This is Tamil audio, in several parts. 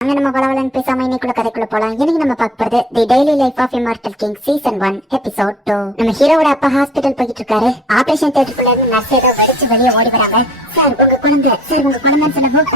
அங்க நம்ம பலவலன் பேசாம இன்னைக்குள்ள கதைக்குள்ள போலாம். இன்னைக்கு நம்ம பார்க்க போறது the daily life of immortal king season 1 episode 2. நம்ம ஹீரோவோட அப்பா ஹாஸ்பிடல் போயிட்டு இருக்காரு. ஆபரேஷன் தியேட்டருக்குள்ள இருந்து நர்ஸ் ஏதோ வெளிச்சு வெளியே ஓடி வராங்க. சார் உங்க குழந்தை, சார் உங்க குழந்தைன்னு சொல்லும்போது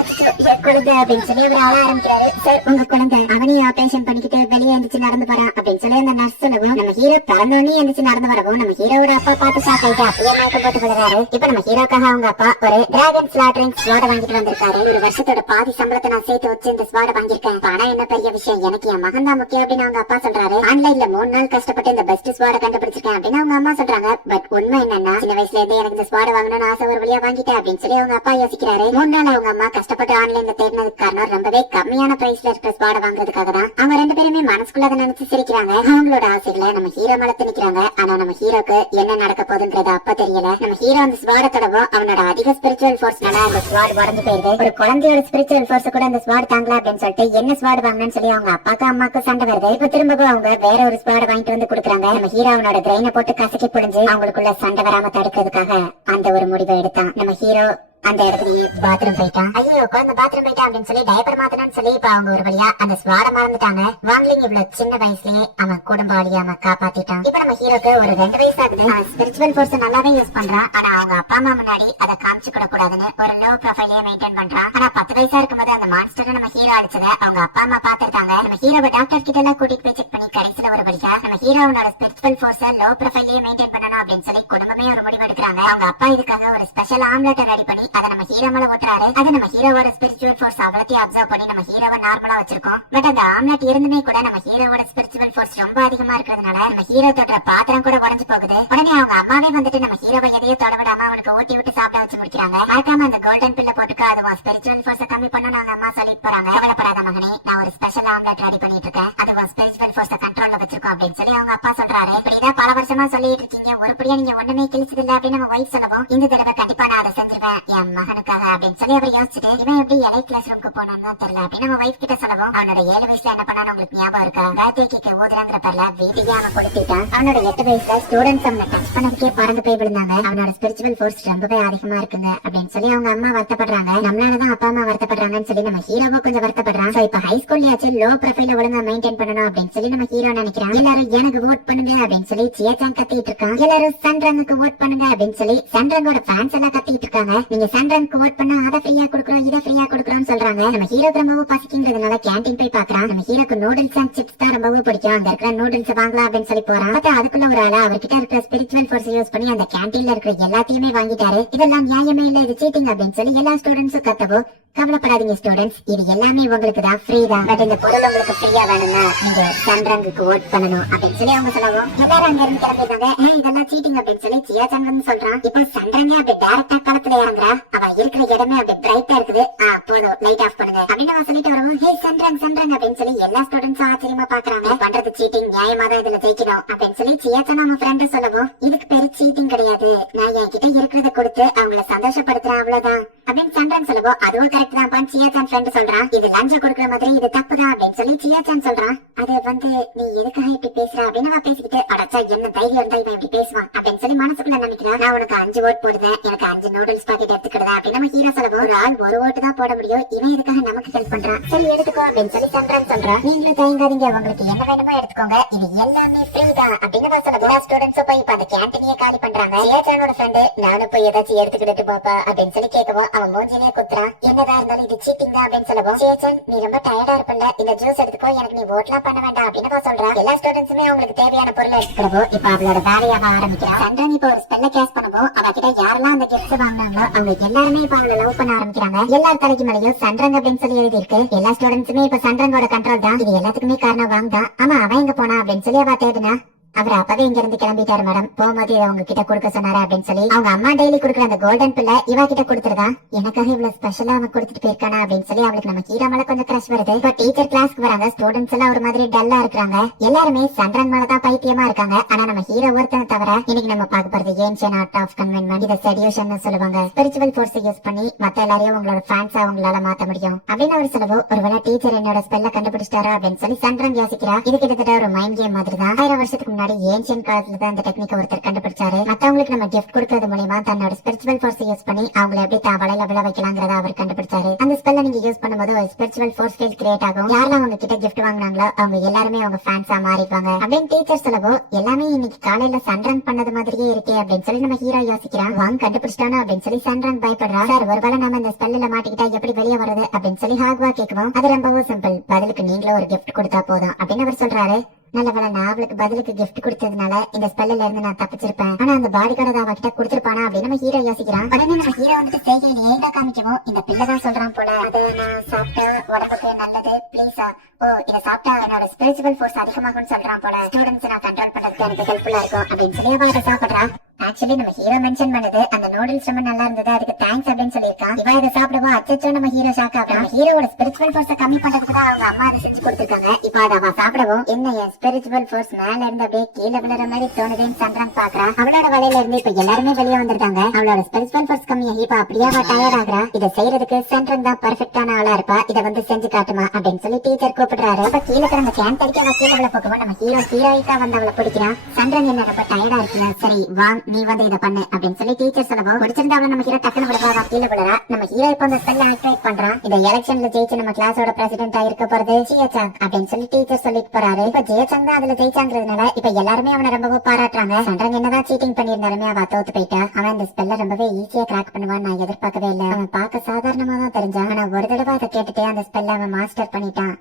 குழந்தை அப்படின்னு சொல்லி அவர் ஆள ஆரம்பிக்கிறாரு. சார் உங்க குழந்தை அவனையும் ஆபரேஷன் பண்ணிக்கிட்டு வெளியே எந்திரிச்சு நடந்து போறான் அப்படின்னு சொல்லி அந்த நர்ஸ் சொல்லவும் நம்ம ஹீரோ பிறந்தோடனே எந்திரிச்சு நடந்து வரவும் நம்ம ஹீரோவோட அப்பா பார்த்து ஷாக் ஆயிட்டு அப்படியே மயக்கம் போட்டு விழுறாரு. இப்ப நம்ம ஹீரோக்காக அவங்க அப்பா ஒரு டிராகன் ஸ்லாட்டரிங் ஸ்வாட வாங்கிட்டு வந்திருக்காரு. ஒரு வருஷத்தோட பாதி சம்பளத்தை நான் சேர்த்து வச்சு இந்த ஸ்வாட வாங்கியிருக்கேன். ஆனா என்ன பெரிய விஷயம், எனக்கு என் மகன் தான் முக்கியம் அப்படின்னு அவங்க அப்பா சொல்றாரு. ஆன்லைன்ல 3 நாள் கஷ்டப்பட்டு இந்த பெஸ்ட் ஸ்வாட கண்டுபிடிச்சிருக்கேன் அப்படின்னு அவங்க அம்மா சொல்றாங்க. பட் உண்மை என்னன்னா, சின்ன வயசுல இருந்து எனக்கு இந்த ஸ்வாட வாங்கணும்னு ஆசை ஒரு வழியா வாங்கிட்டேன் அப்படின்னு சொல்லி அவங்க அப்பா யோசிக்கிறாரு. 3 நாள் அவங்க அம்மா கஷ்டப்பட்டு ஆன்லைன்ல தேடினதுக்கு காரணம் ரொம்பவே கம்மியான பிரைஸ்ல இருக்கிற ஸ்வாட வாங்குறதுக்காக தான். அவங்க 2 பேருமே மனசுக்குள்ள அதை நினைச்சு சிரிக்கிறாங்க. அவங்களோட ஆசைகளை நம்ம ஹீரோ மேல திணிக்கிறாங்க. ஆனா நம்ம ஹீரோக்கு என்ன நடக்க போகுதுன்றது அப்ப தெரியல. நம்ம ஹீரோ அந்த ஸ்வாட தொடவும் அவனோட அதிக ஸ்பிரிச்சுவல் ஃபோர்ஸ்னால அந்த ஸ்வாட் உடஞ்சு போயிருது. ஒரு குழந்தையோட ஸ்பிரிச்சுவல் ஃபோர்ஸ் கூட அந்த ஸ்வாட் தாங்கல அப்படின்னு சொல்லிட்டு என்ன ஸ்வாட் வாங்கணும்னு சொல்லி அவங்க அப்பாக்கு அம்மாக்கு சண்டை வருது. இப்ப திரும்பவும் அவங்க வேற ஒரு ஸ்வாட் வாங்கிட்டு வந்து கொடுக்குறாங்க. நம்ம ஹீரோ அவனோட பிரெயினை போட்டு கசக்கி புடிஞ்சு அவங்களுக்குள்ள சண்டை வராம தடுக்கிறதுக்காக அந்த ஒரு முடிவை எடுத்தான். நம்ம ஹீரோ அந்த இடத்துலயே பாத்ரூம் போயிட்டான். ஐயோ குழந்தை பாத்ரூம் போயிட்டான் அப்படின்னு சொல்லி டைப்பர் மாத்தணும்னு சொல்லி இப்ப அவங்க ஒரு வழியா அந்த ஸ்வாட மறந்துட்டாங்க. வாங்கலிங் இவ்வளவு சின்ன வயசுலயே அவன் குடும்ப அழியாம காப்பாத்திட்டான். இப்ப நம்ம ஹீரோக்கு ஒரு 2 வயசு ஆகுது. ஸ்பிரிச்சுவல் ஃபோர்ஸ் நல்லாவே யூஸ் பண்றான். ஆனா அவங்க அப்பா அம்மா முன்னாடி அதை காமிச்சு கூட கூடாதுன்னு ஒரு லோ ப்ரொஃபைலே மெயின்டைன் பண்றான். ஆனா 10 வயசா இருக்கும்போது அந்த மான்ஸ்டரை நம்ம ஹீரோ அடிச்சத அவங்க அப்பா அம்மா பாத்துருக்காங்க. நம்ம ஹீரோவை டாக்டர் கிட்ட எல்லாம் கூட்டிட்டு போய் செக் பண்ணி கடைசியில ஒரு வழியா நம்ம ஹீரோவோட ஸ்பிரிச்சுவல் ஃபோர்ஸ் லோ ப்ரொஃபைலே மெயின்டைன் பண்ணணும் அப்படின்னு சொல்லி குடும்பமே ஒரு முடிவு எடுக்கிறாங்க. அவங்க அப்பா இதுக்காக ஒரு ஸ்பெஷல் ஆம்லெட் ரெடி பண்ணி அதை நம்ம ஹீரோ மேல ஊத்துறாரு. அது நம்ம ஹீரோவோட ஸ்பிரிச்சுவல் ஃபோர்ஸ் அவ்வளத்தையும் அப்சர்வ் பண்ணி நம்ம ஹீரோவை நார்மலா வச்சிருக்கோம். பட் அந்த ஆம்லெட் இருந்துமே கூட நம்ம ஹீரோவோட ஸ்பிரிச்சுவல் ஃபோர்ஸ் ரொம்ப அதிகமா இருக்கிறதுனால நம்ம ஹீரோ தொடுற பாத்திரம் கூட உடைஞ்சு போகுது. உடனே அவங்க அம்மாவே வந்துட்டு நம்ம ஹீரோவை எதையோ தொட விடாம அவனுக்கு ஊட்டி விட்டு சாப்பிட வச்சு முடிக்கிறாங்க. மறக்காம அந்த கோல்டன் பில்ல போட்டுக்க, அதுவும் ஸ்பிரிச்சுவல் ஃபோர்ஸை கம்மி பண்ண அவங்க அம்மா சொல்லிட்டு போறாங்க. கவலைப்படாத மகனே, நான் ஒரு ஸ்பெஷல் ஆம்லெட் ரெடி பண்ணிட்டு இருக்கேன், அதுவும் ஸ்பிரிச்சுவல் ஃபோர்ஸை கண்ட்ரோல்ல வச்சிருக்கோம் அப்படின்னு சொல்லி அவங்க அப்பா சொல்றாரு. இப்படிதான் பல வருஷமா சொல்லிட்டு இருக்கீங்க, ஒருபடியா நீங்க ஒண்ணுமே கிழிச்சது இல்ல அப்படின்னு நம்ம வைஃப் சொல்லவும், இந்த தடவை கண்டிப்பா நான் அதை செஞ்சிருவேன் என் மகனுக்காக அப்படின்னு சொல்லி அவர் யோசிச்சுட்டு, இவன் எப்படி எலை கிளாஸ் ரூமுக்கு போனான்னு தெரியல அப்படின்னு நம்ம வைஃப் கிட்ட சொல்லவும், அவனோட 7 வயசுல என்ன பண்ணான்னு உங்களுக்கு ஞாபகம் இருக்கா? காயத்ரிக்கு ஊதுறாங்கிற பேர்ல வீதியா அவன் கொடுத்துட்டான். அவனோட 8 வயசுல ஸ்டூடெண்ட்ஸ் அவனை டச் பண்ணதுக்கே பறந்து போய் விழுந்தாங்க. அவனோட ஸ்பிரிச்சுவல் ஃபோர்ஸ் ரொம்பவே அதிகமா இருக்குங்க அப்படின்னு சொல்லி அவங்க அம்மா வருத்தப்படுறாங்க. நம்மளாலதான் அப்பா அம்மா வருத்தப்படுறாங்கன்னு சொல்லி நம்ம ஹீரோவும் கொஞ்சம் வருத்தப்படுறான். சோ இப்ப ஹை ஸ்கூல்லயாச்சும் லோ ப்ரொஃபைல ஒழுங்கா மெயின்டைன் பண்ணணும் அப்படின்னு சொல்லி நம்ம ஹீரோ நினைக்கிறான். எல்லாரும் எனக்கு ஓட் பண்ணுங்க அப்படின்னு சொல்லி சியாச்சான் கத்திட்டு இருக்கான். எல்லாரும் சன்ரங்குக்கு ஓட் பண்ணுங்க அப்படின்னு சொல்லி சன்ரங்கோட ஃபேன்ஸ் எல்லாம் கத்திட்டு இருக்காங்க. நீங்க சன்ரங்குக்கு ஓட் பண்ணா அதை ஃப்ரீயா கொடுக்குறோம், இதை ஃப்ரீயா கொடுக்குறோம்னு சொல்றாங்க. நம்ம ஹீரோ ரொம்பவும் பசிக்குங்கிறதுனால கேண்டீன் போய் பாக்குறான். நம்ம ஹீரோக்கு நூடுல்ஸ் அண்ட் சிப்ஸ் தான் ரொம்பவும் பிடிக்கும். அந்த இருக்கிற நூடுல்ஸ் வாங்கலாம் அப்படின்னு சொல்லி போறான். பட் அதுக்குள்ள ஒரு ஆளா அவர்கிட்ட இருக்கிற ஸ்பிரிச்சுவல் ஃபோர்ஸ் யூஸ் பண்ணி அந்த கேண்டீன்ல இருக்கிற எல்லாத்தையுமே வாங்கிட்டாரு. இதெல்லாம் நியாயமே இல்ல, இது சீட்டிங் அப்படின்னு சொல்லி எல்லா ஸ்டூடெண்ட்ஸும் கத்தவும், கவலைப்படாதீங்க ஸ்டூடெண்ட்ஸ், இது எல்லாமே உங்களுக்கு தான் ஃப்ரீ தான். பட் இந்த பொருள் உங்களுக்கு ஃப்ரீயா வேணும்னா நீங்க சன்ரங்குக்கு ஓட் பண்ணணும் அப்படின்னு சொல்லி அவங்க சொல்லவும், எல்லாரும் அங்க இருந்து கிளம்பிட்டாங்க. இதெல்லாம் சீட்டிங் அப்படின்னு சொல்லி சியாச்சான் வந்து சொல்றான். இப்ப சன்ரங்க அப்படி டைரக்டா களத்துல இறங்குறா. அவ இருக்கிற இடமே அப்படி பிரைட்டா இருக்குது. போதும், லைட் ஆஃப் பண்ணுங்க அப்படின்னு அவன் சொல்லிட்டு வரவும், ஹே சன்ரங் சன்ரங் அப்படின்னு சொல்லி எல்லா ஸ்டூடெண்ட்ஸும் ஆச்சரியமா பாக்குறாங்க. பண்றது சீட்டிங், நியாயமா தான் இதுல ஜெயிக்கணும் அப்படின்னு சொல்லி சியாச்சான் அவங்க ஃப்ரெண்ட் சொல்லவும், இதுக்கு பேரு சீட்டிங் கிடையாது, நான் என்கிட்ட இருக்கிறத கொடுத்து அவங்கள சந்தோஷப்படுத்துறேன் அவ்வளவுதான் அப்படின்னு சன்ரங் சொல்லவும், அதுவும் கரெக்ட் தான் சியாச்சான் ஃப்ரெண்ட் சொல்றான். இது லஞ்சம் கொடுக்குற மாதிரி இது தப்புதான் அப்படின்னு சொல்லி சியாச்சான் சொல்றான். அது வந்து நீ எதுக்காக இப்படி பேசுற அப்படின்னு அவன் பேசிக்கிட்டு, அடச்சா என்ன தைரியம் இருந்தா இவன் இப்படி பேசுவான் அப்படின்னு சொல்லி மனசுக்குள்ள நினைக்கிறான். நான் உனக்கு 5 ஓட் போடுறேன், எனக்கு 5 நூடுல்ஸ் பாக்கெட் எடுத்துக்கிடுதா அப்படின்னு நம்ம ஹீரோ சொல்லவும், ஒரு ஆள் 1 ஓட்டு தான் போட முடியும், இவன் இதுக்காக நமக்கு ஹெல்ப் பண்றான், சரி எடுத்துக்கோ அப்படின்னு சொல்லி சன்ரங் சொல்றான். நீங்களும் தயங்காதீங்க, உங்களுக்கு என்ன வேணுமோ எடுத்துக்கோங்க, இது எல்லாமே ஃப்ரீ தான் அப்படின்னு நான் சொல்ல ஸ்டூடெண்ட்ஸும் போய் இப்ப அந்த கேண்டீனையே காலி பண்றாங்க. சியாச்சானோட ஃப்ரெண்டு, நானும் போய் ஏதாச்சும் எடுத்துக்கிட்டு பாப்பா அப்படின்னு சொல்லி கேட்கவும் அவன் மூஞ்சிலே குத்துறான். என்னதான் இருந்தாலும் இது சீட்டிங் தான் அப்படின்னு சொல்லவும், சியாச்சான் நீ ரொம்ப டயர்டா இருப்பல, இந்த ஜூஸ் எடுத்துக்கோ, எனக்கு நீ ஓட்லாம் பண்ண வேண்டாம் அப்படின்னு நான் சொல்றான். எல்லா ஸ்டூடெண்ட்ஸுமே அவங்களுக்கு தேவையான பொருள் எடுத்துக்கிறவோ இப்ப அவளோட வேலையாக ஆரம்பிக்கிறான். சன்ரங் இப்ப ஒரு ஸ்பெல்ல கேஸ் பண்ணவோ அவகிட்ட யாரெல்லாம் அந்த கிஃப்ட்ஸ் வாங்கினாங்களோ அவங்க எல்லாருமே இப்ப அவளை லவ் பண்ண ஆரம்பிக்கிறாங்க. எல்லா தலைக்கு மேலையும் சன்ரங் அப்படின்னு சொல்லி எழுதி இருக்கு. எல்லா ஸ்டூடெண்ட்ஸுமே இப்ப சன்ரங்கோட கண்ட்ரோல் தான். இது எல்லாத்துக்குமே காரணம் வாங்க தான். ஆமா, அவன் எங்க போனா அப்படின்னு சொல்லி அவ தேடுனா, அவர் அப்பவே இங்க இருந்து கிளம்பிட்டாரு மேடம், போகும்போது அவங்க கிட்ட கொடுக்க சொன்னாரு அப்படின்னு சொல்லி அவங்க அம்மா டெய்லி கொடுக்குற அந்த கோல்டன் பில்ல இவ கிட்ட கொடுத்துருதா. எனக்காக இவ்வளவு ஸ்பெஷலா அவன் கொடுத்துட்டு போயிருக்கானா அப்படின்னு சொல்லி அவளுக்கு நம்ம ஹீரோ மேல கொஞ்சம் கிரஷ் வருது. இப்ப டீச்சர் கிளாஸ்க்கு வராங்க. ஸ்டூடெண்ட்ஸ் எல்லாம் ஒரு மாதிரி டல்லா இருக்காங்க. எல்லாருமே சன்ரங் மேலதான் பைத்தியமா இருக்காங்க. ஆனா நம்ம ஹீரோ ஒருத்தனை தவிர இன்னைக்கு நம்ம பார்க்க போறது ஏன்ஷியன் ஆர்ட் ஆஃப் கன்வென்மெண்ட், இதை செடியூஷன் சொல்லுவாங்க. ஸ்பிரிச்சுவல் ஃபோர்ஸ் யூஸ் பண்ணி மத்த எல்லாரையும் உங்களோட ஃபேன்ஸ் அவங்களால மாத்த முடியும் அப்படின்னு அவர் சொல்லவும், ஒருவேளை டீச்சர் என்னோட ஸ்பெல்ல கண்டுபிடிச்சிட்டாரா அப்படின்னு சொல்லி சன்ரங் யோசிக்கிறா. இது கிட்டத்தட்ட ஒரு மைண்ட் கேம் மாதிரி தான். 1000 வருஷத்துக்கு முன்னாடி ஏன்ஷியன் காலத்துல தான் இந்த டெக்னிக் ஒருத்தர் கண்டுபிடிச்சாரு. மத்தவங்களுக்கு நம்ம கிஃப்ட் கொடுக்கறது மூலமா தன்னோட ஸ்பிரிச்சுவல் ஃபோர்ஸ் யூஸ் பண்ணி அவங்களை எப்படி வலையில விழ வைக்கலாங்கிறத அவர் கண்டுபிடிச்சாரு. அந்த ஸ்பெல்ல நீங்க யூஸ் பண்ணும்போது ஒரு ஸ்பிரிச்சுவல் ஃபோர்ஸ் ஃபீல்ட் கிரியேட் ஆகும். யாரெல்லாம் அவங்க கிட்ட கிஃப்ட் வாங்குனாங்களோ அவங்க எல்லாருமே அவங்க ஃபேன்ஸா மாறிடுவாங்க அப்படின்னு டீச்சர் சொல்லவோ, எல்லாமே இன்னைக்கு காலையில சன்ரன் பண்ணது மாதிரியே இருக்கே அப்படின்னு சொல்லி நம்ம ஹீரோ யோசிக்கிறான். வாங்க கண்டுபிடிச்சிட்டானோ அப்படின்னு சொல்லி சன்ரன் பயப்படுறா. சார் ஒருவேளை நம்ம இந்த ஸ்பெல்ல மாட்டிக்கிட்டா எப்படி வெளியே வருது அப்படின்னு சொல்லி ஹாக்வா கேட்கவும், அது ரொம்பவும் சிம்பிள், பதிலுக்கு நீங்களும் ஒரு கிஃப்ட் கொடுத்தா போதும் அப்படின்னு அவர் சொல்றாரு. நல்லவேளை நான் அவளுக்கு பதிலுக்கு கிஃப்ட் கொடுத்ததுனால இந்த ஸ்பெல்ல இருந்து நான் தப்பிச்சிருப்பேன். ஆனா அந்த பாடி கார்டு அவ கிட்ட கொடுத்திருப்பானா அப்படின்னு நம்ம ஹீரோ யோசிக்கிறான். உடனே நம்ம ஹீரோ வந்துட்டு செய்கையிலேயே காமிக்கவும், இந்த பிள்ளைதான் சொல்றான் போல, அது நான் சாப்பிட்டு உடம்புக்கு நல்லது பிளீஸ், ஓ இதை சாப்பிட்டா என்னோட ஸ்பிரிச்சுவல் ஃபோர்ஸ் அதிகமாகும்னு சொல்றான் போல, ஸ்டூடெண்ட்ஸ் நான் கண்ட்ரோல் பண்றதுக்கு எனக்கு ஹெல்ப்ஃபுல்லா இருக்கும் அப்படின்னு சொல்லி அவ இதை சாப்பிடுறா. ஆக்சுவலி நம்ம ஹீரோ மென்ஷன் பண்ணது அந்த நூடுல்ஸ் ரொம்ப நல்லா இருந்தது, அதுக்கு தேங்க்ஸ் அப்படின்னு சொல்லியிருக்கான். இவ இதை சாப்பிடுவோம், அச்சோ நம்ம ஹீரோ ஷாக் ஆகுறான். ஹீரோட ஸ்பிரிச்சுவல் ஃபோர்ஸை கம்மி பண்றதுக்கு தான் அவங்க அம்மா அதை செஞ்சு கொடுத்துருக்காங்க. இப்ப அதை அவ சாப்பிடவும், என்ன என் ஸ்பிரிச்சுவல் ஃபோர்ஸ் மேல இருந்து அப்படியே கீழே விழுற மாதிரி தோணுதுன்னு சந்திரன் பாக்குறா. அவளோட வலையில இருந்து இப்ப எல்லாருமே வெளியே வந்திருக்காங்க. அவளோட ஸ்பிரிச்சுவல் ஃபோர்ஸ் கம்மியாகி இப்ப அப்படியே அவ டயர்ட் ஆகுறா. இதை செய்யறதுக்கு சந்திரன் தான் பெர்ஃபெக்டான ஆளா இருப்பா, இதை வந்து செஞ்சு காட்டுமா அப்படின்னு சொல்லி டீச்சர் கூப்பிடுறாரு. அப்ப கீழே கிடந்த கேன் தடிக்க அவ கீழே விழ போக்குவோம், நம்ம ஹீரோயிக்கா வந்து அவளை பிடிக்கிறான். சந்திரன் என்ன ரொம்ப டயர்டா இருக்குன்னு, சரி வா நீ வந்து இதை பண்ணு அப்படின்னு சொல்லி டீச்சர் சொல்லவும், பிடிச்சிருந்தா அவளை நம்ம ஹீரோ டக்குனு விடுவா, கீழே விழுறா. நம்ம ஹீரோ இப்ப அந்த ஸ்பெல்ல ஆக்டிவேட் பண்றான். இந்த எலெக்ஷன்ல ஜெயிச்சு நம்ம கிளாஸோட பிரசிடென்டா இருக்க போறது ஜியச்சாங் அப்படின்னு சொல்லி டீச்சர் சொல்லிட்டு போறாரு. இப்ப ஜியச்சாங் தான் அதுல ஜெயிச்சாங்கிறதுனால இப்ப எல்லாருமே அவனை ரொம்பவும் பாராட்டுறாங்க. சந்திரன் என்னதான் சீட்டிங் பண்ணியிருந்தாலுமே அவ தோத்து போயிட்டா. அவன் இந்த ஸ்பெல்ல ரொம்பவே ஈஸியா கிராக் பண்ணுவான்னு நான் எதிர்பார்க்கவே இல்லை. அவன் பார்க்க சாதாரணமா தான் தெரிஞ்சான். ஆனா ஒரு தடவை அதை கேட்டுட்டு அந்த ஸ்பெல்ல அவன் மாஸ்டர் பண்ணிட்டான்.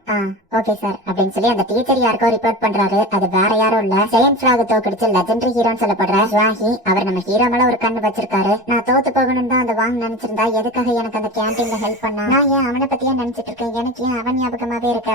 ஓகே சார் அப்படின்னு சொல்லி அந்த டீச்சர் யாருக்கோ ரிப்போர்ட் பண்றாரு. அது வேற யாரும் இல்ல, ஜெயன் ஃபிராக் தோக்கடிச்சு லெஜெண்டரி ஹீரோன்னு சொல்லப்படுற ஜுவாஹி. அவர் நம்ம ஹீரோ மேல ஒரு கண்ணு வச்சிருக்காரு. நான் தோத்து போகணும் தான் அந்த வாங்க நினைச்சிருந்தா எதுக்காக எனக்கு அந்த கேண்டீன்ல ஹெல்ப் பண்ணா? நான் ஏன் அவனை பத்தியே நினைச்சிட்டு இருக்கேன், எனக்கு ஏன் அவன் ஞாபகமாவே இருக்கு